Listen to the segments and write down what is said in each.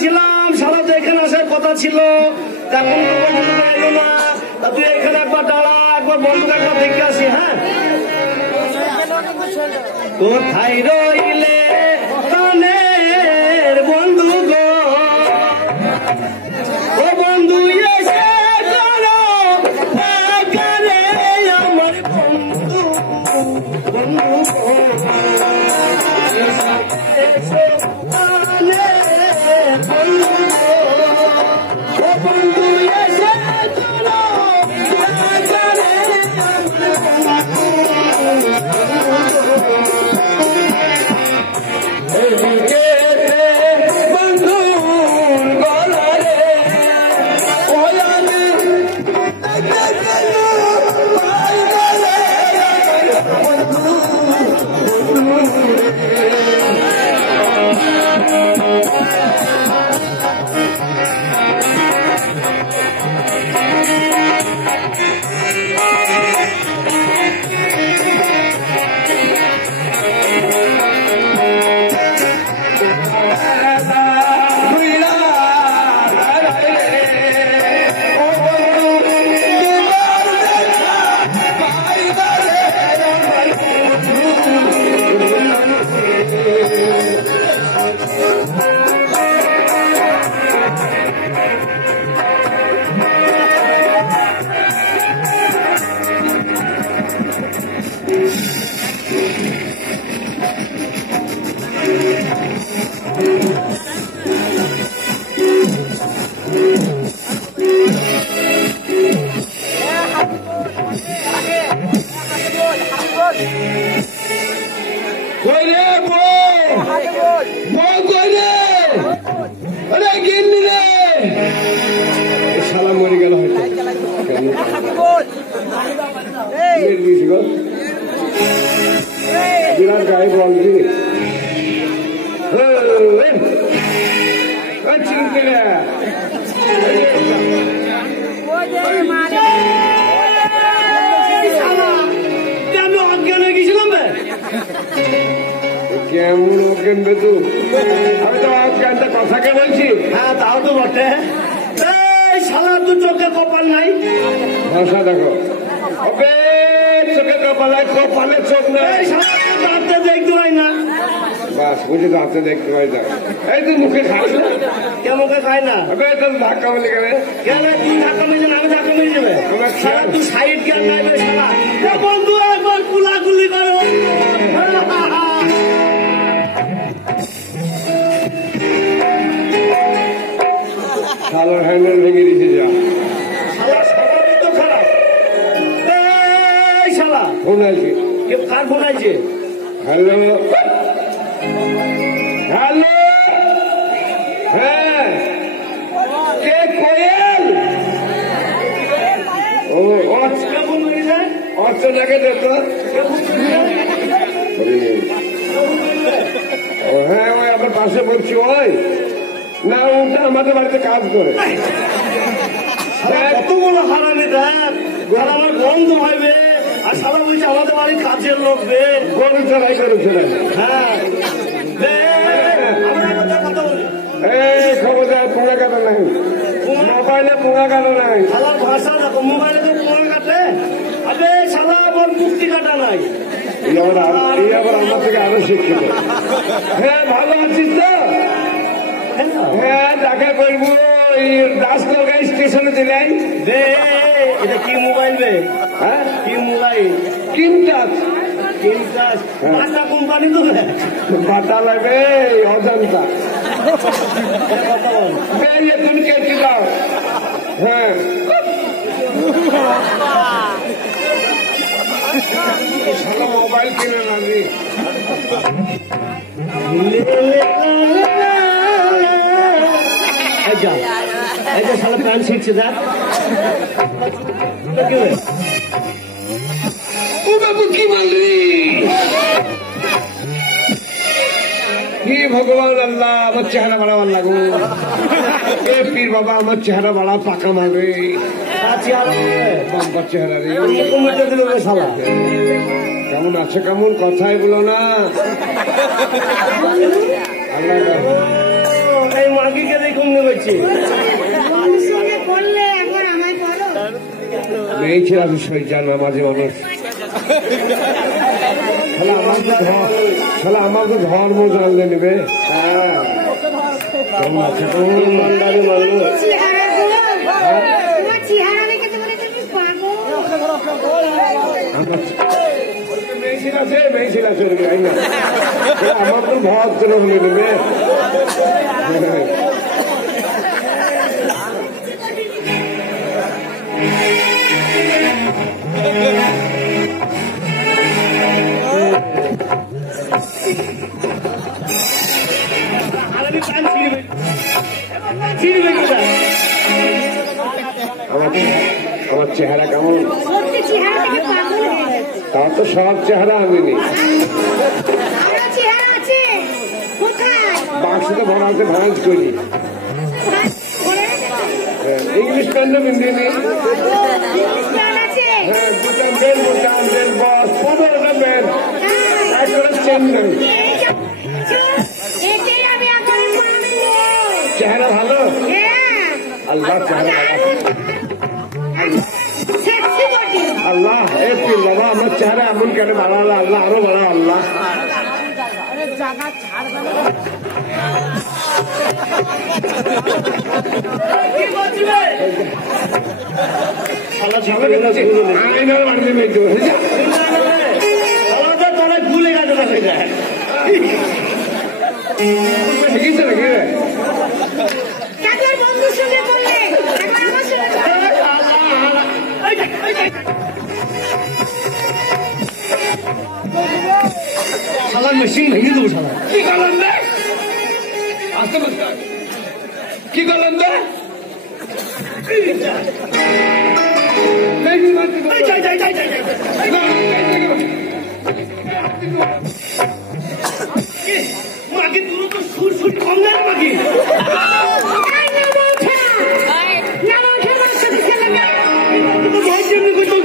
গেছিলাম, শালা তো এখানে আসার কথা ছিল, এখন এলো না। তুই এখানে একবার দাঁড়া, একবার বন্ধুকে একবার দেখে আসি। হ্যাঁ, কোথায় রইলে কানের বন্ধু গো, ও বন্ধু এসে করো কানে আমার বন্ধু, বন্ধু এসে কানে বন্ধু, ও বন্ধু এসে করো কানে আমার কেমন অজ্ঞান বেতু? আমি তো অজ্ঞানটা কথাকে বলছি। হ্যাঁ, তাও তো বটে। শালা তো চোখে কপাল নাই। ভাষা দেখো, চোখে কপাল নাই, কপালে চোখ নাই। দাঁতে দেখতে হয় না। বাস বুঝে দাঁতে দেখতে হয় না। এই তুই মুখে খাস না? কে মুখে খায় না? ধাক্কা মেলে গেলে কেন? তুই ধাক্কা মেলে না, আমি ধাক্কা মেলে যাবে। তুই সাইড জ্ঞান নাই শালা। বন্ধু একবার কুলাকুলি করো। শালার হ্যান্ডেল ভেঙে দিয়েছে। যা শালা, সবারই তো খারাপ। এই শালা ফোন আছে। কার ফোন আছে? হ্যালো, হ্যালো, হ্যাঁ, কে? কোয়েল? ও অর্চনা ফোন করে যায়। অর্চনাকে দেখো। ও হ্যাঁ, ওই আপনার পাশে বলছি। ওই না, ওটা আমাদের বাড়িতে কাজ করে। কত বড় হারামি দেখ, আমার বন্ধু ভাইবে আর সারা বলছে আমাদের বাড়ির কাজের লোক বে। গরু চড়াই করেছে। হ্যাঁ, কথা বলি। এই খবরদার, পোঙা কাটা নাই মোবাইলে, পোঙা কাটা নাই। শালার ভাষা দেখো, মোবাইলে তো পোঙা কাটে। আরে শালা আবার মুক্তি কাটা নাই। এই আবার আমার থেকে আরো শিক্ষিত। হ্যাঁ, ভালো আছিস তো? হ্যাঁ, দেখা করবো। দাসনগর স্টেশনে দিলাই। এটা কি মোবাইল বে? হ্যাঁ, কি মোবাইল? কিমটাচ। কিমটাচ বাটা কোম্পানি তো? বাটা লাগবে অজন্তা। তুমি কেটে দাও। হ্যাঁ, মোবাইল কিনে না। শালা প্যান্ট ছিটছে। দেখ ও বাবু, কি বললি? কি ভগবান আল্লাহ, আমার চেহারা বাড়া ভাল লাগো। পীর বাবা, আমার চেহারা বাড়া পাকা মারবে। চেহারা রে শালা কেমন আছে? কেমন কথাই বলো না। আল্লাহ এই মাগিকে দেখো, হয়েছে মেয়ে ছিল বিষয় জানা মাঝে মানুষ আমার তো ধর্ম জানলে নেবে। হ্যাঁ মেয়ে আছে না আমার তো ভদ্র হলে নেবে। আমার চেহারা কেমন? তা তো সব চেহারা আমি নি বাক্সতে ভরা আছে ভাঁজ করি। ইংলিশ প্যান্ট হিন্দি নেই। হ্যাঁ বুটাম বেল বস 15টা বেল চেন নেই। চেহারা ভালো আল্লাহ চেহারা আল্লাহ বাবা আমার চেহারা এমন কেন বাড়ালো আল্লাহ আরো বাড়াও আল্লাহ। ভুলে গেছে নাকি শালার মেশিন ভেঙে দেবো শালা। কি করলেন রে? আসতে বলতে কি করলেন রে? মাকে দূর তো সুর সুর কম দেয় মাকে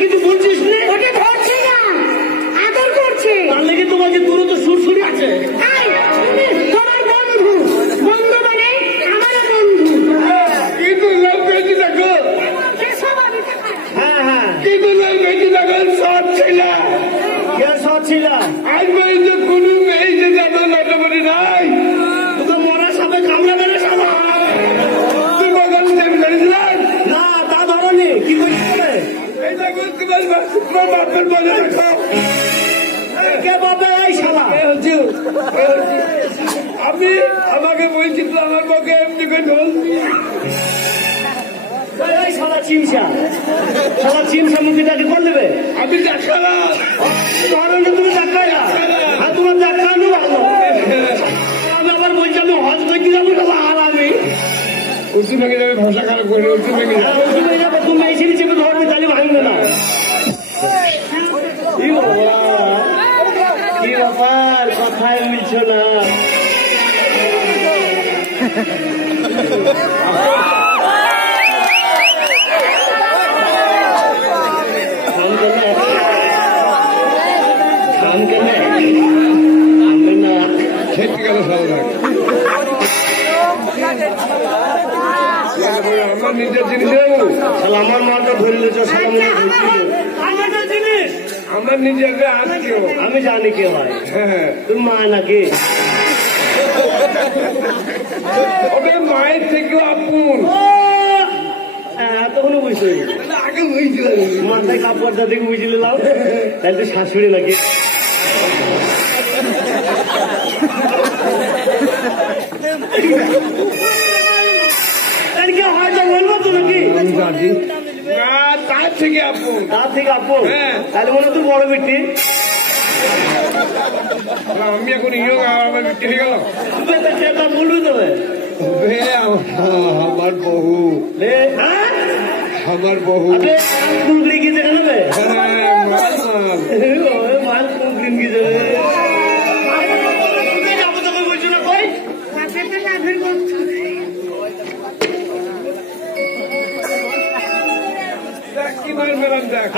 কিছু বলছিস লেগে তোমাকে দূর তো সুর সুরি আছে। তোমার বন্ধু বন্ধু মানে আমার বন্ধু কিন্তু লোক বেশি দেখো। হ্যাঁ হ্যাঁ কিন্তু লোক বেশি দেখো শর্ট ছিল শর্ট ছিল আজ পর্যন্ত কোনো মেয়ে যে যাবে নটা বলে নাই তোকে মরার সাথে কামড়া মেরে সাবা তুই বগান চেপে ধরেছিলেন না তা ধরনি কি করছে এই দেখো তোমার বাপের বলে দেখো কে বাবা এই শালা আমি আমাকে বলছিল আমার বাকে এমনি করে ধরছি এই শালা চিমসা মুখিটাকে করে দেবে। আমি দেখালাম ধরনে তুমি দেখাই না আর তোমার দেখানো ভালো। আমি আবার বলছি আমি হজ করতে যাবো আর আমি উঁচু ভেঙে যাবে ভাষা খারাপ করে উঁচু ভেঙে যাবে তুমি এসে চেপে ধরবে তাহলে ভাঙবে না। কি ব্যাপার কথায় মিলছ না? খেতে গেলে সারা আমার নিজের জিনিস আমার মাটা ধরলে জিনিস আমার নিজের আত্মীয় আমি জানি কে হয়। হ্যাঁ তুমি মা নাকি? ওদের মায়ের থেকেও আপন। এতক্ষণ বুঝতে আগে বুঝতে মাথায় কাপড়টা দেখে বুঝলে লাও তাহলে তো শাশুড়ি নাকি? হয়তো বলবো তো নাকি তার থেকে আপন তাহলে মনে তুই বড় বেটি। আমি এখন ইয়ে আমার কেটে গেল বলবি তবে আমার বহু আমার বহু কুঁকড়ি কি জেনে নেবে মাল কুঁকড়ি কি জেনে যাবো তোকে বলছো না কই কি মারলাম দেখ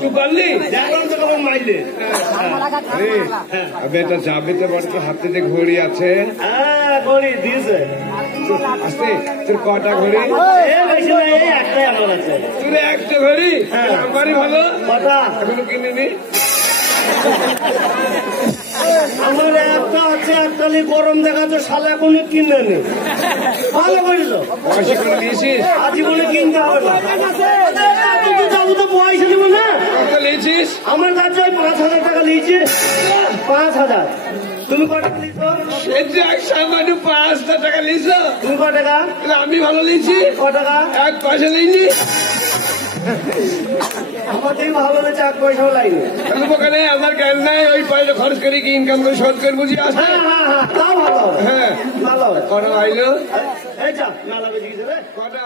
তুই পারলি বেটা যাবে তো বড় হাতে যে ঘড়ি আছে ঘড়ি দিয়েছে আসতে তোর কটা ঘড়ি বেশি না এই একটাই আমার আছে তোর একটা ঘড়ি হ্যাঁ। আমারই ভালো কটা এখনো কিনিনি আমার একটা আছে একটালি গরম দেখাচ্ছে শালা এখনো কিনে নি ভালো করিল পয়সা করে নিয়েছিস আজীবনে কিনতে হবে না তুই তো যাবো তো পয়সা দিব না কত নিয়েছিস আমার কাছে ওই 5,000 টাকা নিয়েছে 5,000 তুমি কত টাকা নিয়েছো এই যে এক সামান্য 5,000 টাকা নিয়েছ তুমি কত টাকা আমি ভালো নিয়েছি কত টাকা এক পয়সা নিইনি আমাদের ভালো না চাক পয়সাও লাগবে ওখানে আমার জ্ঞান নাই ওই পয়সা খরচ করে কি ইনকাম করে শর্ট করে বুঝি আসে হ্যাঁ হ্যাঁ হ্যাঁ তাও ভালো হবে হ্যাঁ ভালো হবে কটা আইলো এই যা মেলা বেজে গেছে রে কটা